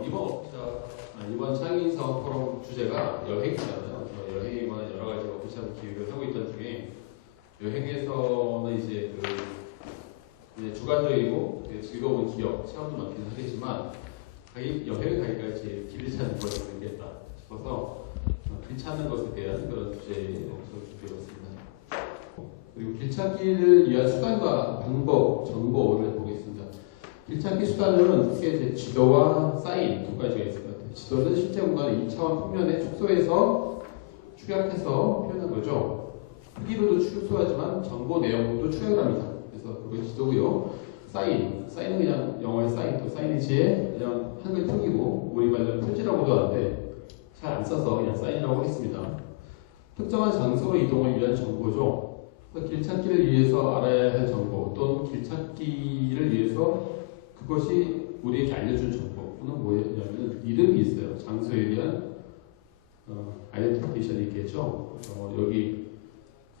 이번 창의 사업 포럼 주제가 여행이잖아요. 여행에 관한 여러 가지 워크숍 기획을 하고 있던 중에 여행에서는 이제 주관적이고 즐거운 기억, 체험도 많기는 하겠지만 여행을 가기가 제일 길을 찾는 것이 되겠다 싶어서 길 찾는 것에 대한 그런 주제로 준비해봤습니다. 그리고 길 찾기를 위한 수단과 방법, 정보를 보겠습니다. 길 찾기 수단은 크게 이제 지도와 사인 두 가지가 있을 것 같아요. 지도는 실제 공간을 2차원 평면에 축소해서 축약해서 표현한 거죠. 크기로도 축소하지만 정보 내용도 축약을 합니다. 그래서 그게 지도고요. 사인은 그냥 영어의 사인, 또 사이니지의 그냥 한글 표기고 우리말로 표지라고도 하는데 잘 안 써서 그냥 사인이라고 하겠습니다. 특정한 장소로 이동을 위한 정보죠. 길 찾기를 위해서 알아야 할 정보 또는 길 찾기를 위해서 그것이 우리에게 알려준 정보는 뭐냐면 이름이 있어요. 장소에 대한 아이덴티피케이션이 있겠죠. 여기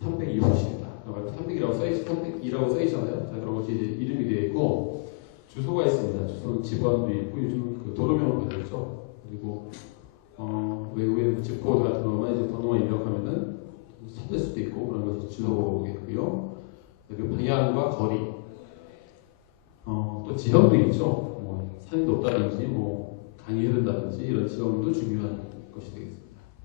302호실이다. 300이라고 써있, 302라고 써있잖아요. 자, 그런 것이 이제 이름이 되어 있고 주소가 있습니다. 주소는 집안도 있고 요즘 그 도로명을 받았죠. 그리고 외국에 지코드 같은 거만 이제 번호만 입력하면은 찾을 수도 있고 그런 것이 주소겠고요. 그리고 방향과 거리, 또 지형도 있죠. 뭐 산이 높다든지 뭐 강이 흐른다든지 이런 지형도 중요한 것이 되겠습니다.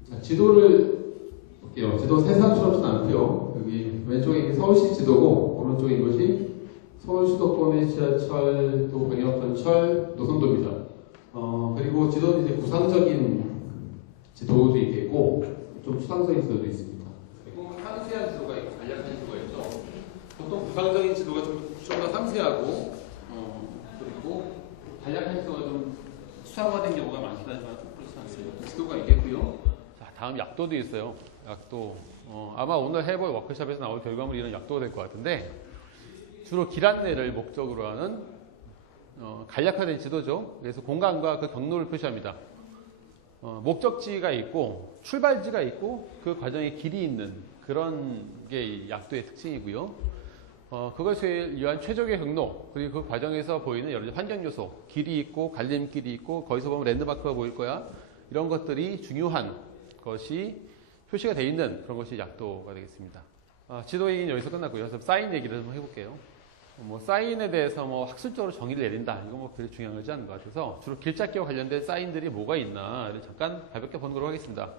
자, 지도를 볼게요. 지도 세상스럽진 않고요. 여기 왼쪽에 서울시 지도고 오른쪽에 이것이 서울 수도권의 지하철, 또 광역전철, 노선도입니다. 그리고 지도는 이제 구상적인 지도도 있겠고 좀 추상적인 지도도 있습니다. 그리고 상세한 지도가 있고 간략한 지도가 있죠. 보통 구상적인 지도가 좀 더 상세하고 그리고 간략한 지도가 좀 수상화된 경우가 많긴 하지만 그렇지 않습니다. 지도가 있겠고요. 자, 다음 약도도 있어요. 약도. 아마 오늘 해볼 워크숍에서 나올 결과물이 이런 약도가 될 것 같은데 주로 길 안내를 목적으로 하는 간략화된 지도죠. 그래서 공간과 그 경로를 표시합니다. 목적지가 있고 출발지가 있고 그 과정에 길이 있는 그런 게 이 약도의 특징이고요. 그것을 위한 최적의 경로 그리고 그 과정에서 보이는 여러 가지 환경 요소, 길이 있고 갈림길이 있고 거기서 보면 랜드마크가 보일 거야. 이런 것들이 중요한 것이 표시가 되어 있는 그런 것이 약도가 되겠습니다. 지도 얘기는 여기서 끝났고요. 그래서 사인 얘기를 좀 해볼게요. 사인에 대해서 학술적으로 정의를 내린다. 이건 그렇게 중요한 거지 않은 것 같아서 주로 길찾기와 관련된 사인들이 뭐가 있나 잠깐 가볍게 보는 걸로 하겠습니다.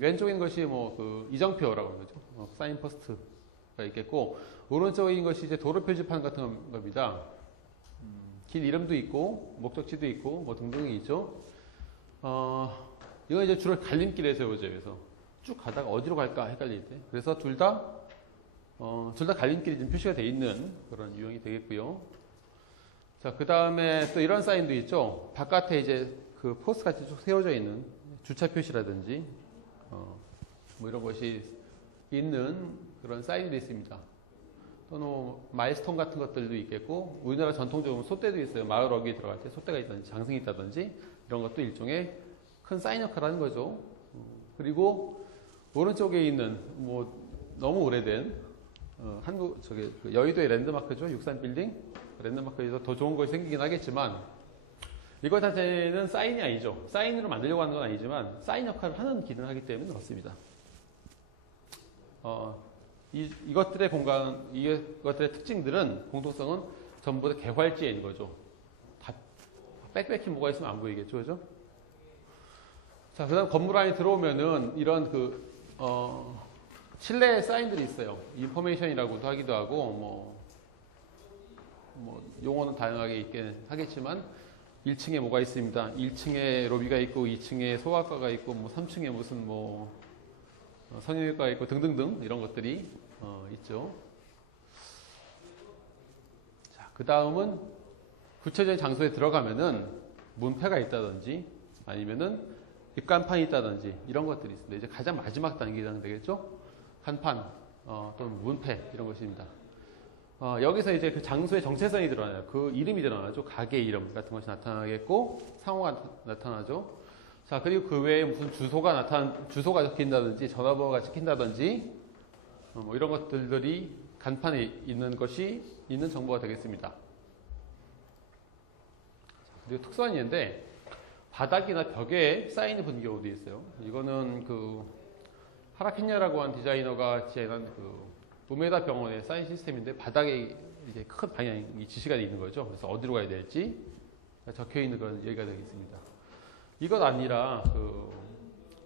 왼쪽에 있는 것이 그 이정표라고 하는 거죠. 사인 포스트가 있겠고 오른쪽에 있는 것이 이제 도로 표지판 같은 겁니다. 길 이름도 있고 목적지도 있고 등등이 있죠. 이거 이제 주로 갈림길에 세워져요. 그래서 쭉 가다가 어디로 갈까 헷갈릴 때. 그래서 둘 다 갈림길이 좀 표시가 되어 있는 그런 유형이 되겠고요. 자, 그 다음에 또 이런 사인도 있죠. 바깥에 이제 그 포스트 같이 쭉 세워져 있는 주차 표시라든지, 이런 것이 있는 그런 사인도 있습니다. 또는 마일스톤 같은 것들도 있겠고, 우리나라 전통적으로 소떼도 있어요. 마을 어귀에 들어갈 때 소떼가 있다든지, 장승이 있다든지, 이런 것도 일종의 큰 사인 역할을 하는 거죠. 그리고 오른쪽에 있는 너무 오래된 여의도의 랜드마크죠. 63빌딩 랜드마크에서 더 좋은 것이 생기긴 하겠지만 이것 자체는 사인이 아니죠. 사인으로 만들려고 하는 건 아니지만 사인 역할을 하는 기능을 하기 때문에 그렇습니다. 이것들의 이것들의 특징들은 공통성은 전부 다 개활지에 있는 거죠. 다 빽빽히 뭐가 있으면 안 보이겠죠, 그죠? 자, 그다음 건물 안에 들어오면은 이런 실내 사인들이 있어요. 인포메이션이라고도 하기도 하고 용어는 다양하게 있긴 하겠지만 1층에 뭐가 있습니다. 1층에 로비가 있고 2층에 소아과가 있고 3층에 무슨 성형외과가 있고 등등등 이런 것들이 있죠. 자, 그 다음은 구체적인 장소에 들어가면은 문패가 있다든지 아니면은 입간판이 있다든지 이런 것들이 있습니다. 이제 가장 마지막 단계가 되겠죠. 간판 또는 문패 이런 것입니다. 여기서 이제 그 장소의 정체성이 드러나요. 그 이름이 드러나죠. 가게 이름 같은 것이 나타나겠고 상호가 나타나죠. 자, 그리고 그 외에 무슨 주소가 적힌다든지 전화번호가 찍힌다든지 이런 것들이 간판에 있는 정보가 되겠습니다. 그리고 특수한 예인데 바닥이나 벽에 사인이 붙는 경우도 있어요. 이거는 그 하라켄야라고 하는 디자이너가 디자인한 그 우메다 병원의 사인 시스템인데 바닥에 이제 큰 방향이 지시가 있는 거죠. 그래서 어디로 가야 될지 적혀 있는 그런 얘기가 되겠습니다. 이것 아니라 그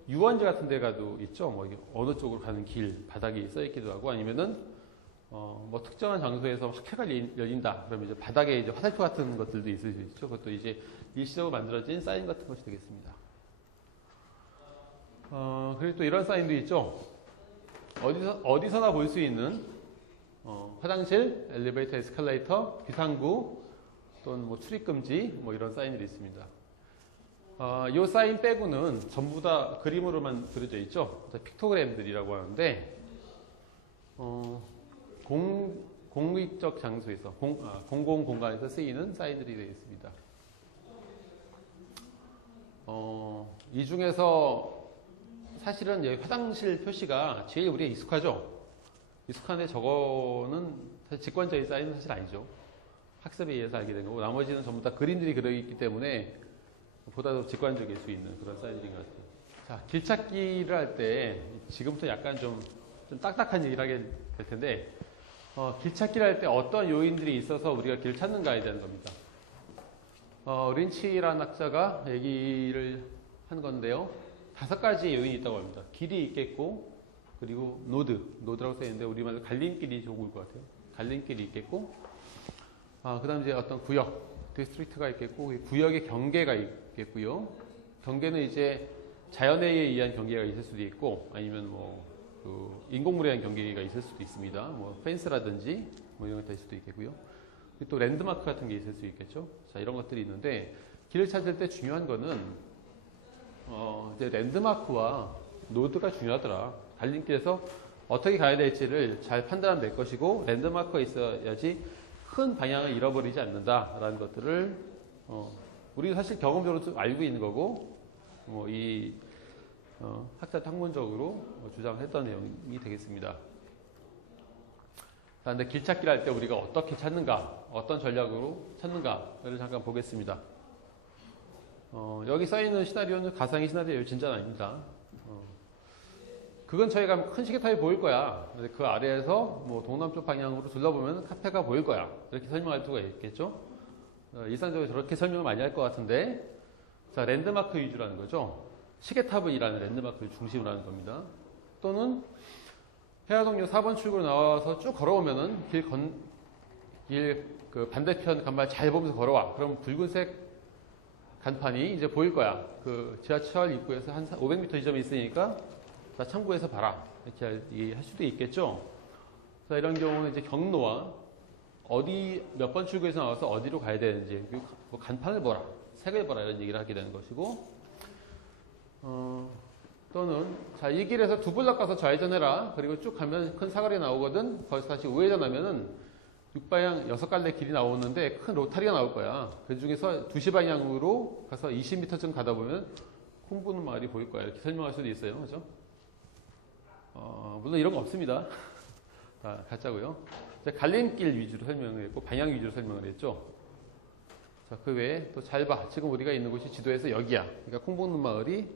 유원지 같은 데 가도 있죠. 뭐 어느 쪽으로 가는 길 바닥이 써 있기도 하고 아니면은 뭐 특정한 장소에서 학회가 열린다. 그러면 이제 바닥에 이제 화살표 같은 것들도 있을 수 있죠. 그것도 이제 일시적으로 만들어진 사인 같은 것이 되겠습니다. 그리고 또 이런 사인도 있죠. 어디서나 볼 수 있는 화장실, 엘리베이터, 에스컬레이터, 비상구 또는 뭐 출입금지 뭐 이런 사인들이 있습니다. 이 사인 빼고는 전부 다 그림으로만 그려져 있죠. 픽토그램들이라고 하는데 공익적 장소에서 공공 공간에서 쓰이는 사인들이 되어 있습니다. 이 중에서 사실은 화장실 표시가 제일 우리가 익숙하죠. 익숙한데 저거는 사실 직관적인 사인은 사실 아니죠. 학습에 의해서 알게 된 거고 나머지는 전부 다 그림들이 그려있기 때문에 보다 더 직관적일 수 있는 그런 사인들인 것 같아요. 자, 길찾기를 할 때 지금부터 약간 좀 딱딱한 얘기를 하게 될 텐데 길찾기를 할 때 어떤 요인들이 있어서 우리가 길을 찾는가에 대한 겁니다. 린치라는 학자가 얘기를 한 건데요. 5가지의 요인이 있다고 합니다. 길이 있겠고, 그리고 노드라고 써있는데 우리말로 갈림길이 좋을 것 같아요. 갈림길이 있겠고, 그 다음 이제 어떤 구역, 디스트릭트가 있겠고, 구역의 경계가 있겠고요. 경계는 이제 자연에 의한 경계가 있을 수도 있고, 아니면 뭐 인공물에 의한 경계가 있을 수도 있습니다. 뭐 펜스라든지 뭐 이런 게 될 수도 있겠고요. 또 랜드마크 같은 게 있을 수 있겠죠. 자, 이런 것들이 있는데 길을 찾을 때 중요한 거는 이제 랜드마크와 노드가 중요하더라. 갈림길에서 어떻게 가야 될지를 잘 판단하면 될 것이고 랜드마크가 있어야지 큰 방향을 잃어버리지 않는다라는 것들을 우리는 사실 경험적으로 좀 알고 있는 거고 이 학자도 학문적으로 주장했던 내용이 되겠습니다. 그런데 길찾기를 할 때 우리가 어떻게 찾는가, 어떤 전략으로 찾는가를 잠깐 보겠습니다. 여기 써있는 시나리오는 가상의 시나리오예요. 진짜는 아닙니다. 그건 저희가 큰 시계탑이 보일 거야. 그 아래에서 뭐 동남쪽 방향으로 둘러보면 카페가 보일 거야. 이렇게 설명할 수가 있겠죠. 일상적으로 저렇게 설명을 많이 할 것 같은데 자, 랜드마크 위주라는 거죠. 시계탑을 일하는 랜드마크를 중심으로 하는 겁니다. 또는 해화동역 4번 출구로 나와서 쭉 걸어오면은 그 반대편 간판 잘 보면서 걸어와. 그럼 붉은색 간판이 이제 보일 거야. 그 지하철 입구에서 한 500m 지점에 있으니까 자, 참고해서 봐라. 이렇게 할 수도 있겠죠. 자, 이런 경우는 이제 경로와 몇 번 출구에서 나와서 어디로 가야 되는지, 그리고 뭐 간판을 보라, 색을 보라 이런 얘기를 하게 되는 것이고, 또는 자, 이 길에서 두 블럭 가서 좌회전해라. 그리고 쭉 가면 큰 사거리 나오거든. 거기서 다시 우회전하면은 6방향 6갈래 길이 나오는데 큰 로타리가 나올 거야. 그 중에서 2시 방향으로 가서 20m쯤 가다 보면 콩부는 마을이 보일 거야. 이렇게 설명할 수도 있어요. 그죠? 물론 이런 거 없습니다. 가짜고요. 갈림길 위주로 설명을 했고 방향 위주로 설명을 했죠. 자, 그 외에 또 잘 봐. 지금 우리가 있는 곳이 지도에서 여기야. 그러니까 콩부는 마을이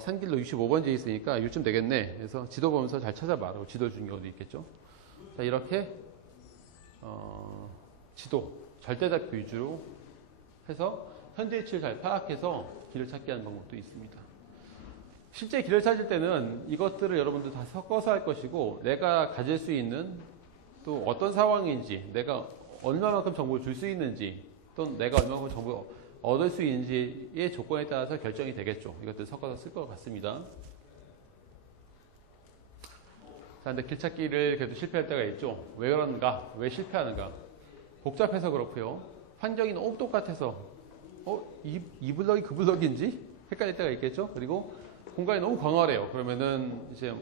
산길로 65번지에 있으니까 이쯤 되겠네. 그래서 지도 보면서 잘 찾아봐. 라고 지도 준 경우도 있겠죠. 자, 이렇게 지도, 절대잡기 위주로 해서 현재 위치를 잘 파악해서 길을 찾게 하는 방법도 있습니다. 실제 길을 찾을 때는 이것들을 여러분들 다 섞어서 할 것이고 내가 가질 수 있는 또 어떤 상황인지 내가 얼마만큼 정보를 줄 수 있는지 또는 내가 얼마만큼 정보를 얻을 수 있는지의 조건에 따라서 결정이 되겠죠. 이것들 섞어서 쓸 것 같습니다. 자, 근데 길찾기를 그래도 실패할 때가 있죠. 왜 그런가? 왜 실패하는가? 복잡해서 그렇고요. 환경이 너무 똑같아서 이 블럭이 그 블럭인지 헷갈릴 때가 있겠죠. 그리고 공간이 너무 광활해요. 그러면은 이제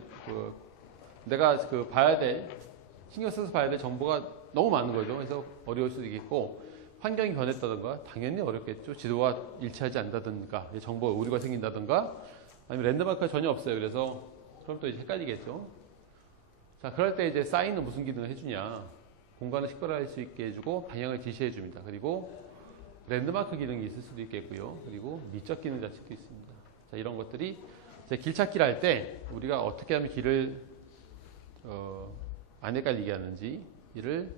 내가 봐야 될 신경 써서 봐야 될 정보가 너무 많은 거죠. 그래서 어려울 수도 있겠고 환경이 변했다든가 당연히 어렵겠죠. 지도와 일치하지 않는다든가 정보 오류가 생긴다든가 아니면 랜드마크가 전혀 없어요. 그래서 그럼 또 이제 헷갈리겠죠. 자, 그럴 때 이제 사인은 무슨 기능을 해주냐? 공간을 식별할 수 있게 해주고 방향을 지시해 줍니다. 그리고 랜드마크 기능이 있을 수도 있겠고요. 그리고 미적 기능 자체도 있습니다. 자, 이런 것들이 이제 길 찾기를 할 때 우리가 어떻게 하면 길을 안 헷갈리게 하는지 이를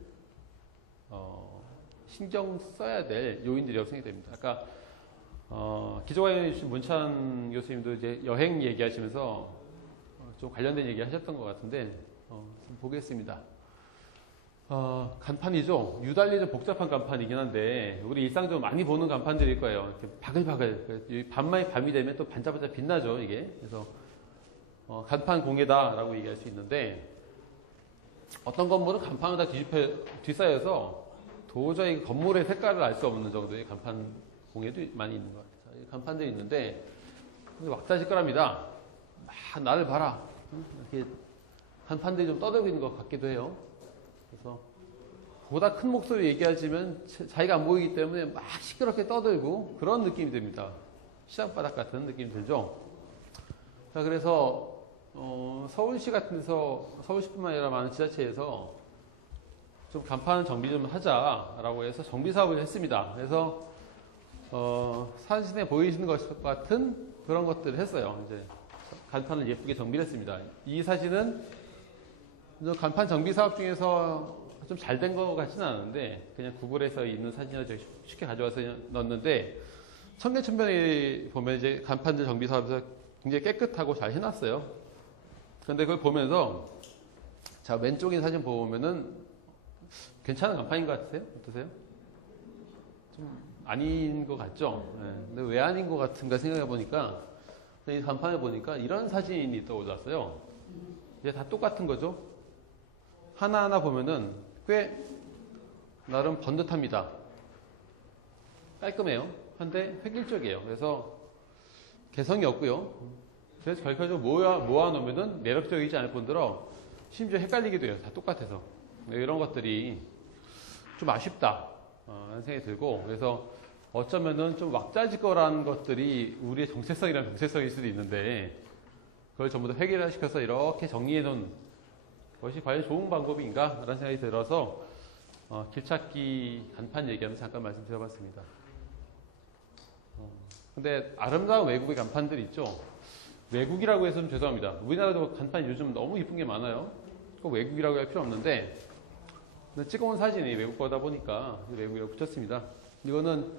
신경 써야 될 요인들이라고 생각이 됩니다. 아까 기초과정에 주신 문찬 교수님도 이제 여행 얘기하시면서 좀 관련된 얘기 하셨던 것 같은데 좀 보겠습니다. 간판이죠. 유달리 좀 복잡한 간판이긴 한데 우리 일상적으로 많이 보는 간판들일 거예요. 이렇게 바글바글 밤이 되면 또 반짝반짝 빛나죠 이게. 그래서 간판 공예다라고 얘기할 수 있는데 어떤 건물은 간판을 다 뒤싸여서 도저히 건물의 색깔을 알 수 없는 정도의 간판 공예도 많이 있는 것 같아요. 간판들이 있는데 왁자지껄합니다. 나를 봐라. 이렇게 간판들이 좀 떠들고 있는 것 같기도 해요. 그래서 보다 큰 목소리 얘기하시면 자기가 안 보이기 때문에 막 시끄럽게 떠들고 그런 느낌이 듭니다. 시장바닥 같은 느낌이 들죠. 자, 그래서 서울시 같은 데서 서울시뿐만 아니라 많은 지자체에서 좀 간판 정비 좀 하자라고 해서 정비 사업을 했습니다. 그래서 사진에 보이시는 것 같은 그런 것들을 했어요. 이제 간판을 예쁘게 정비를 했습니다. 이 사진은 간판 정비 사업 중에서 좀 잘 된 것 같지는 않은데 그냥 구글에서 있는 사진을 쉽게 가져와서 넣었는데 청계천변에 보면 이제 간판들 정비 사업에서 굉장히 깨끗하고 잘 해놨어요. 그런데 그걸 보면서 자 왼쪽에 사진 보면은 괜찮은 간판인 것 같으세요? 어떠세요? 좀 아닌 것 같죠? 네. 근데 왜 아닌 것 같은가 생각해 보니까 이 간판을 보니까 이런 사진이 떠올랐어요. 이게 다 똑같은 거죠. 하나하나 보면은 꽤 나름 번듯합니다. 깔끔해요. 한데 획일적이에요. 그래서 개성이 없고요. 그래서 결과적으로 모아놓으면은 매력적이지 않을 뿐더러 심지어 헷갈리기도 해요. 다 똑같아서. 이런 것들이 좀 아쉽다 하는 생각이 들고 그래서 어쩌면은 좀 왁자지껄한 것들이 우리의 정체성이라는 정체성일 수도 있는데 그걸 전부 다 획일화시켜서 이렇게 정리해 놓은 것이 과연 좋은 방법인가 라는 생각이 들어서 길찾기 간판 얘기하면서 잠깐 말씀드려봤습니다. 근데 아름다운 외국의 간판들이 있죠. 외국이라고 해서 좀 죄송합니다. 우리나라도 간판이 요즘 너무 이쁜 게 많아요. 꼭 외국이라고 할 필요 없는데 찍어온 사진이 외국 거다 보니까 외국이라고 붙였습니다. 이거는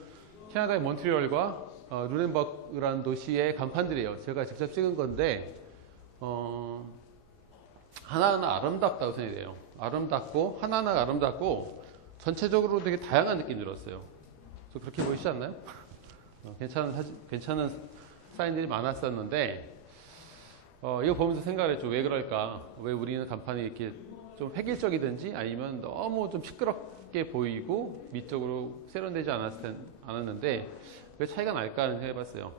캐나다의 몬트리올과 루넨버그라는 도시의 간판들이에요. 제가 직접 찍은 건데 하나하나 아름답다고 생각이 돼요. 아름답고 하나하나 아름답고 전체적으로 되게 다양한 느낌이 들었어요. 그래서 그렇게 보이시지 않나요? 괜찮은 사인들이 많았었는데 이거 보면서 생각을 했죠. 왜 그럴까? 왜 우리는 간판이 이렇게 좀 획일적이든지 아니면 너무 좀 시끄럽게 보이고 미적으로 세련되지 않았는데 왜 차이가 날까 하는 생각을 해봤어요.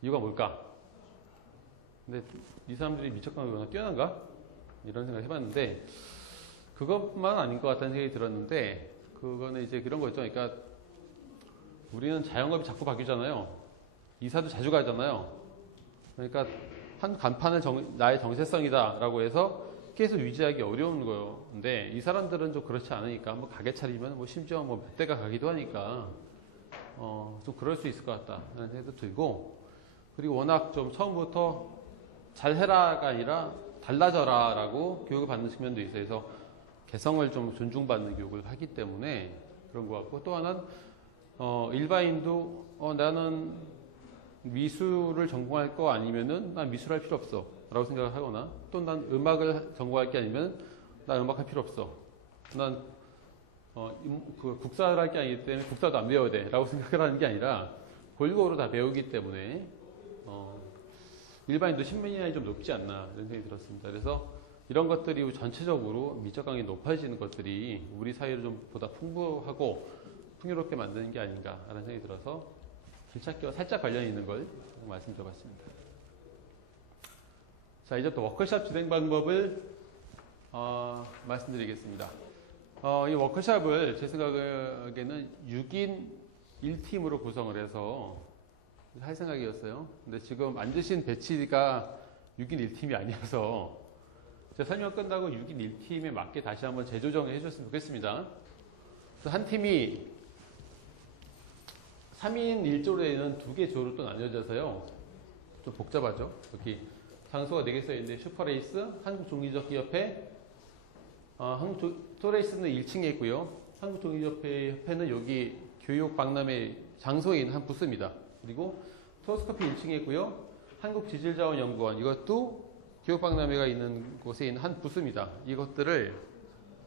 이유가 뭘까? 근데 이 사람들이 미적감이 워낙 뛰어난가? 이런 생각을 해봤는데 그것만 아닌 것 같다는 생각이 들었는데 그거는 이제 그런 거죠. 그러니까 우리는 자영업이 자꾸 바뀌잖아요. 이사도 자주 가잖아요. 그러니까 한 간판은 나의 정체성이다 라고 해서 계속 유지하기 어려운 건데 이 사람들은 좀 그렇지 않으니까 뭐 가게 차리면 뭐 심지어 뭐 몇 대가 가기도 하니까 좀 그럴 수 있을 것 같다는 생각도 들고 그리고 워낙 좀 처음부터 잘해라가 아니라 달라져라 라고 교육을 받는 측면도 있어요. 그래서 개성을 좀 존중받는 교육을 하기 때문에 그런 것 같고 또 하나는 일반인도 나는 미술을 전공할 거 아니면은 난 미술할 필요 없어 라고 생각을 하거나 또 난 음악을 전공할 게 아니면 난 음악할 필요 없어 난 국사를 할 게 아니기 때문에 국사도 안 배워야 돼 라고 생각을 하는 게 아니라 골고루 다 배우기 때문에 일반인도 신민이란이 좀 높지 않나 이런 생각이 들었습니다. 그래서 이런 것들이 전체적으로 미적감이 높아지는 것들이 우리 사회를 좀 보다 풍부하고 풍요롭게 만드는 게 아닌가 라는 생각이 들어서 길찾기와 살짝 관련이 있는 걸 말씀드려봤습니다. 자, 이제 또 워크숍 진행 방법을 말씀드리겠습니다. 이 워크숍을 제 생각에는 6인 1팀으로 구성을 해서 할 생각이었어요. 근데 지금 앉으신 배치가 6인 1팀이 아니어서 제 설명 끝나고 6인 1팀에 맞게 다시 한번 재조정을 해줬으면 좋겠습니다. 그래서 한 팀이 3인 1조로에는 2개 조로 또 나뉘어져서요. 좀 복잡하죠. 여기 장소가 4개 써있는데 슈퍼레이스, 한국종이접기협회, 한국토레이스는 1층에 있고요. 한국종이접기협회는 여기 교육박람회 장소에 있는 한 부스입니다. 그리고 토스코피 1층에 있고요. 한국지질자원연구원 이것도 교육박람회가 있는 곳에 있는 한 부스입니다. 이것들을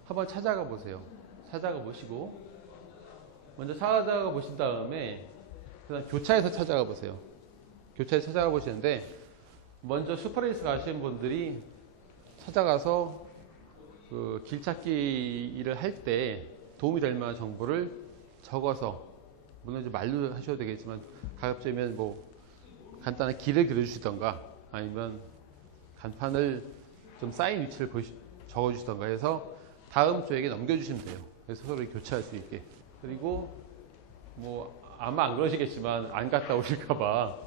한번 찾아가 보세요. 찾아가 보시고 먼저 찾아가 보신 다음에 그다음 교차해서 찾아가 보세요. 교차해서 찾아가 보시는데 먼저 슈퍼레이스 가시는 분들이 찾아가서 그 길찾기 일을 할 때 도움이 될 만한 정보를 적어서 물론 이제 말로 하셔도 되겠지만 가급적이면 뭐 간단한 길을 그려주시던가 아니면 간판을 좀 쌓인 위치를 적어주시던가 해서 다음 조에게 넘겨주시면 돼요. 그래서 서로 교차할 수 있게. 그리고 뭐 아마 안 그러시겠지만 안 갔다 오실까봐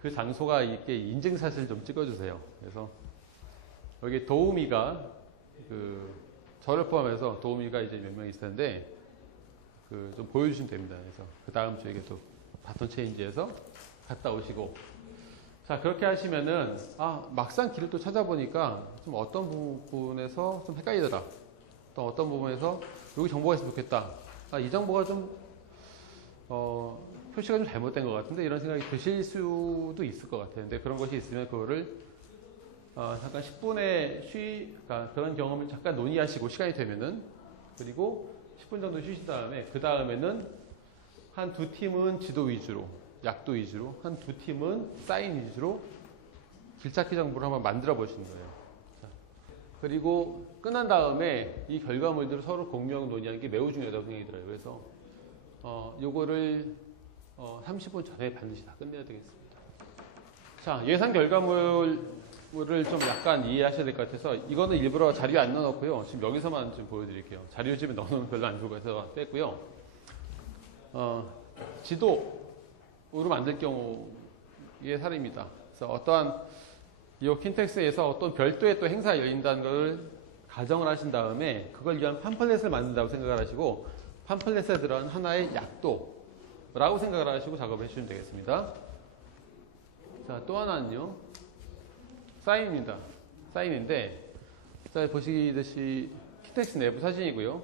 그 장소가 이렇게 인증샷을 좀 찍어주세요. 그래서 여기 도우미가 저를 포함해서 도우미가 이제 몇 명 있을 텐데 좀 보여주시면 됩니다. 그래서 그 다음 주에 또 바톤 체인지해서 갔다 오시고 자 그렇게 하시면은 막상 길을 또 찾아보니까 좀 어떤 부분에서 좀 헷갈리더라. 또 어떤 부분에서 여기 정보가 있으면 좋겠다. 이 정보가 좀 표시가 좀 잘못된 것 같은데 이런 생각이 드실 수도 있을 것 같아요. 근데 그런 것이 있으면 그거를 잠깐 10분의 그러니까 그런 경험을 잠깐 논의하시고 시간이 되면은 그리고 10분 정도 쉬신 다음에 그 다음에는 한 2팀은 지도 위주로 약도 위주로 한 2팀은 사인 위주로 길찾기 정보를 한번 만들어 보시는 거예요. 자, 그리고 끝난 다음에 이 결과물들을 서로 공유하고 논의하는 게 매우 중요하다고 생각이 들어요. 그래서 요거를 30분 전에 반드시 다 끝내야 되겠습니다. 자, 예상 결과물을 좀 약간 이해하셔야 될 것 같아서 이거는 일부러 자료에 안 넣어놓고요. 지금 여기서만 좀 보여드릴게요. 자료집에 넣어놓으면 별로 안 좋을 것 같아서 뺐고요. 지도로 만들 경우의 사례입니다. 그래서 어떠한 이 킨텍스에서 어떤 별도의 또 행사가 열린다는 걸 가정을 하신 다음에 그걸 위한 팜플렛을 만든다고 생각을 하시고 팜플렛에 들어간 하나의 약도라고 생각을 하시고 작업을 해주시면 되겠습니다. 자, 또 하나는요. 사인입니다. 사인인데 자, 보시듯이 킨텍스 내부 사진이고요.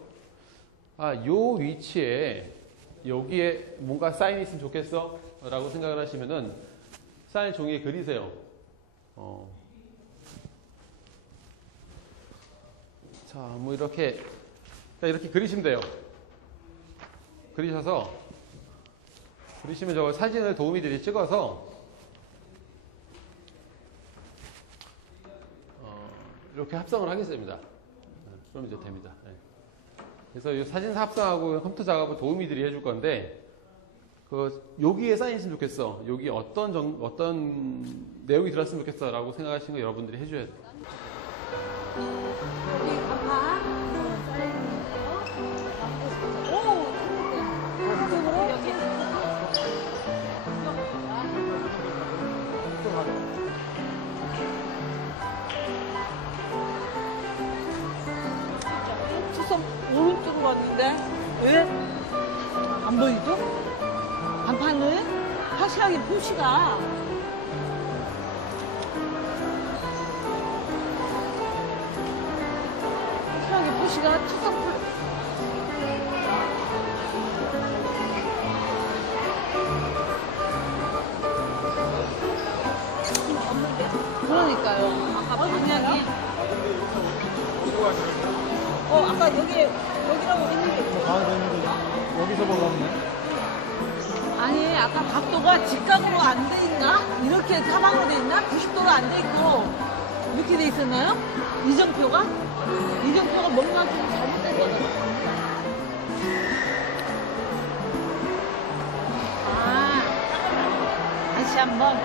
요 위치에 여기에 뭔가 사인이 있으면 좋겠어 라고 생각을 하시면은 사인 종이에 그리세요. 자, 뭐 이렇게 그리시면 돼요. 그리시면 저 사진을 도우미들이 찍어서 이렇게 합성을 하겠습니다. 그럼 이제 됩니다. 네. 그래서 이 사진 합성하고 컴퓨터 작업을 도우미들이 해줄 건데 여기에 사인 있으면 좋겠어. 여기 어떤 내용이 들었으면 좋겠어 라고 생각하시는 거 여러분들이 해줘야 돼요. 여기 간판 사인 오! 이쪽으로 여기 수섬 오른쪽으로 왔는데 왜 안 보이죠? 간판은 확실하게 표시가 투석풀 그러니까요. 아까 방향이 아까 여기라고 했는데 여기서 먹었네. 아니 아까 각도가 직각으로 안 돼 있나? 이렇게 사방으로 돼 있나? 90도로 안 돼 있고 이렇게 돼 있었나요? 이정표가 뭔가 좀 잘못된 거네. 다시 한번.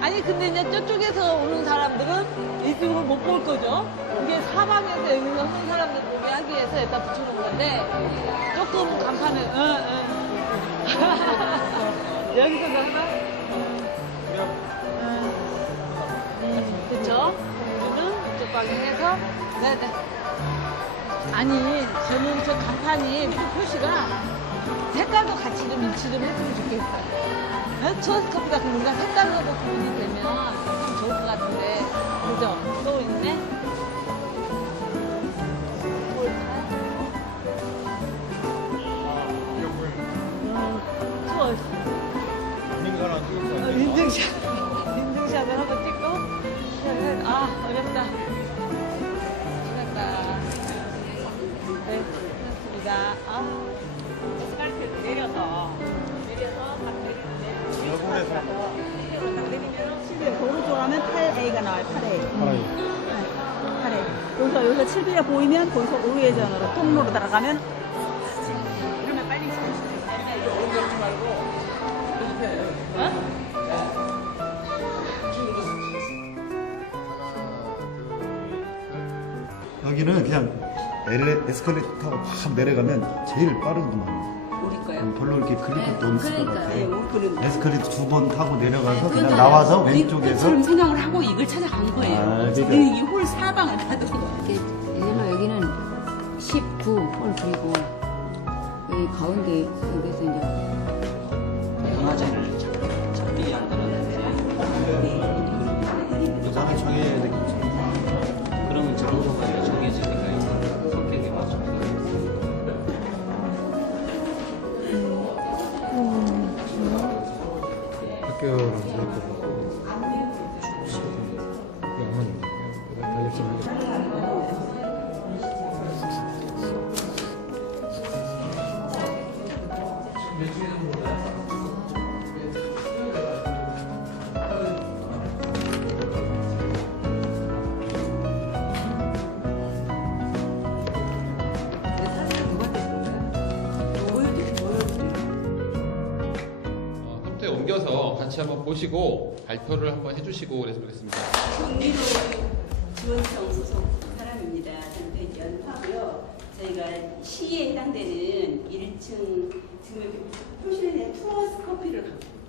아니 근데 이제 저쪽에서 오는 사람들은 이쪽으로 못 볼 거죠. 이게 사방에서 여기서 오는 사람들 보게 하기 위해서 여기다 붙여놓은 건데 조금 간판을 여기서 그런가? 그쵸? 우리는 이쪽 방향에서 네네. 아니 저는 저 간판이 표시가 색깔도 같이 좀 일치 좀 했으면 좋겠어요. 네? 투어스 커피 같은 뭔가 색깔로도 구분이 되면 참 좋을 것 같은데. 그죠? 또 있네? 투어스. 인증샷을 한번 찍고. 아, 어렵다. 어렵다. 네, 끝났습니다. 아. 스카이트에서 내려서 딱 내리는데 오른쪽으로 하면 8A가 나와요. 8A. 8A. 여기서 7B가 보이면 거기서 우회전으로 통로로 들어가면 그러면 빨리 여기는 그냥 에스컬레이터 타고 확 내려가면 제일 빠르구만. 우리 거요. 별로 이렇게 클릭 것도 없을 것 같아. 네, 그런 에스컬레이터 2번 타고 내려가서 그냥 나와서 왼쪽에서 처럼 생각을 하고 이걸 찾아간 거예요. 아, 그러니까. 이홀 사방을 다 들고. 예전에 여기는 19홀 그리고 여기 가운데 여기서 이제 영화제를 잡기 위한 거라는데 부산을 정해야 되겠지. 그러면 장소가 정해지니까 선택에 맞춰서 학교랑 재학교 양만입니다. 달력점 컴퓨터에 옮겨서 같이 한번 보시고 발표를 한번 해주시고 그랬으면 좋겠습니다. 경리도 지원청 소속 사람입니다. 저는 백연하고요. 저희가 시에 해당되는 1층 지금 이렇게 표시를 낸 투어스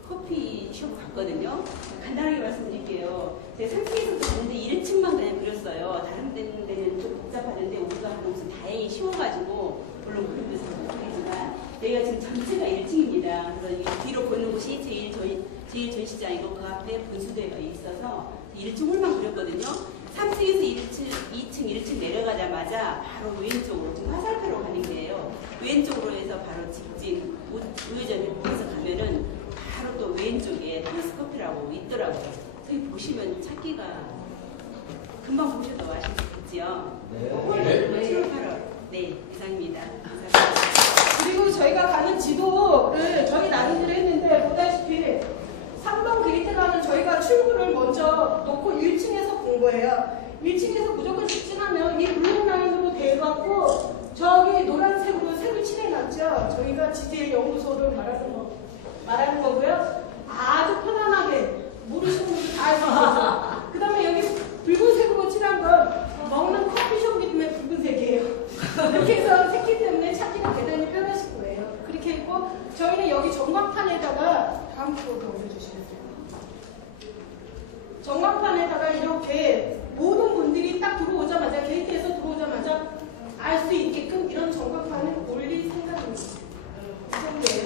커피숍을 갔거든요. 간단하게 말씀드릴게요. 제가 3층에서도 갔는데 1층만 그냥 그렸어요. 다른 데는 좀 복잡하는데 우리가 하는 것은 다행히 쉬워가지고 물론 그런 데서 못하겠지만 여기가 지금 전체가 1층입니다. 그래서 이 뒤로 보는 곳이 제일 전시장이고 그 앞에 분수대가 있어서 1층 홀만 그렸거든요. 3층에서 2층, 1층 내려가자마자 바로 왼쪽으로 지금 화살표로 가는 게요. 왼쪽으로 해서 바로 직진 우회전해서 가면은 바로 또 왼쪽에 토스 커피라고 있더라고요. 저기 보시면 찾기가 금방 보셔도 아시겠지요? 네. 7월 8월. 네, 이상입니다. 감사합니다. 그리고 저희가 가는 지도를 저희 나름대로 했는데 보다시피 3번 게이트가는 저희가 출구를 먼저 놓고 1층에서 본 거예요. 1층에서 무조건 직진하면 이 블록 라인으로 돼갖고 저기 노란색으로 색을 칠해놨죠. 저희가 지질 연구소를 말하는 거고요. 아주 편안하게 모르시는 분들 다 알 수 있어요. 그 다음에 여기 붉은색으로 칠한 건 먹는 커피숍이기 때문에 붉은색이에요. 이렇게 해서 색깔 때문에 찾기가 대단히 편하실 거예요. 그렇게 했고 저희는 여기 전광판에다가 다음 프로그램 올려주시면 돼요. 전광판에다가 이렇게 모든 분들이 딱 들어오자마자 게이트에서 들어오자마자 알 수 있게끔 이런 전광판을 올릴 생각입니다. 이 정도예요.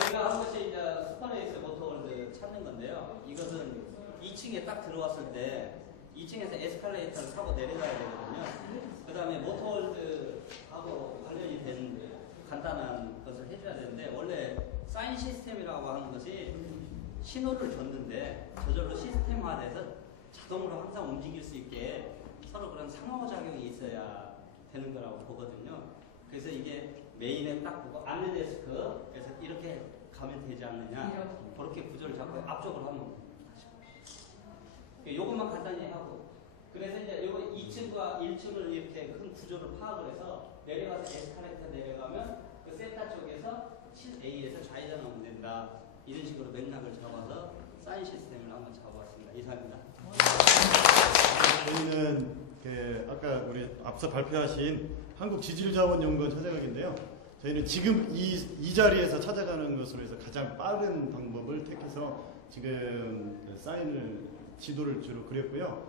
저희가 한 번씩 이제 스파레이스 모터월드 찾는 건데요. 이것은 2층에 딱 들어왔을 때 2층에서 에스컬레이터를 타고 내려가야 되거든요. 그 다음에 모터월드하고 관련이 된 간단한 것을 해줘야 되는데 원래 사인 시스템이라고 하는 것이 신호를 줬는데 저절로 시스템화돼서 자동으로 항상 움직일 수 있게 서로 그런 상호작용이 있어야 되는 거라고 보거든요. 그래서 이게 메인에 딱 보고 안내데스크 그래서 이렇게 가면 되지 않느냐 그렇게 구조를 잡고 앞쪽으로 한번 요것만 간단히 하고 그래서 이제 요거 2층과 1층을 이렇게 큰 구조를 파악을 해서 내려가서 에스컬레이터 내려가면 그 센터 쪽에서 7A에서 좌회전하면 된다 이런 식으로 맥락을 잡아서 사인 시스템을 한번 잡아봤습니다. 이상입니다. 저희는 아까 우리 앞서 발표하신 한국지질자원연구원 찾아가기인데요. 저희는 지금 이 자리에서 찾아가는 것으로 해서 가장 빠른 방법을 택해서 지금 사인을 지도를 주로 그렸고요.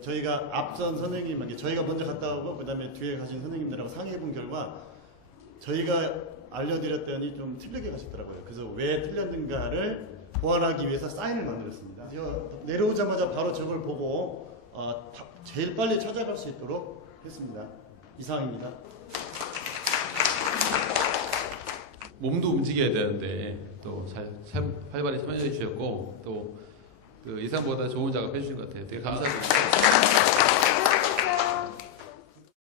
저희가 앞선 선생님에게 저희가 먼저 갔다 오고 그 다음에 뒤에 가신 선생님들하고 상의해 본 결과 저희가 알려드렸더니 좀 틀리게 가셨더라고요. 그래서 왜 틀렸는가를 보완하기 위해서 사인을 만들었습니다. 내려오자마자 바로 저걸 보고 제일 빨리 찾아갈 수 있도록 했습니다. 이상입니다. 몸도 움직여야 되는데 또 잘 활발히 참여해 주셨고 또 그 예상보다 좋은 작업 해주신 것 같아요. 되게 감사드립니다.